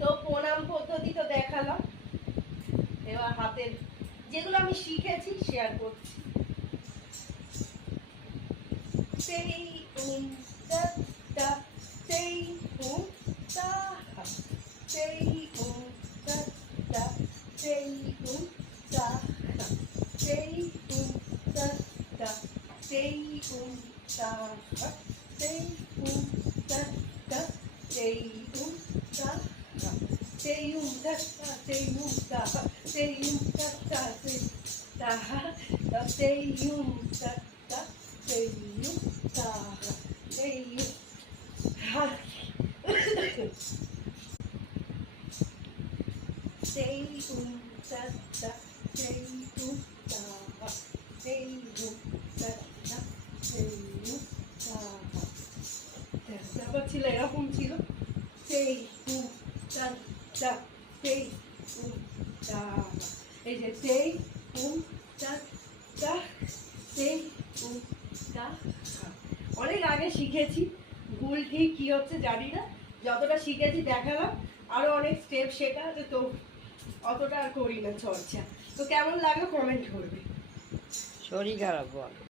তো প্রণাম পদ্ধতি তো দেখালাম, এবার হাতের যেগুলো আমি শিখেছি শেয়ার করছি। সেই টা টা সেই টা সেই টা টা সেই টা সেই টা টা সেই টা সেই টা টা সেই টা sei un ta sei un ta sei un ta sei ta sei un ta sei un ta sei un sei un ta sei un ta sei un ta sei un ta তারপর ছিল এরকম ছিল সেই টা টা সেই টা এই যে সেই টা টা সেই টা অনেক আগে শিখেছি, ভুল ঠিক কি হচ্ছে জানি না, যতটা শিখেছি দেখালাম, আরো অনেক স্টেপ শেখা আছে, তো অতটা আর করি না চর্চা। তো কেমন লাগলো কমেন্ট করবে। শরীর খারাপ বল।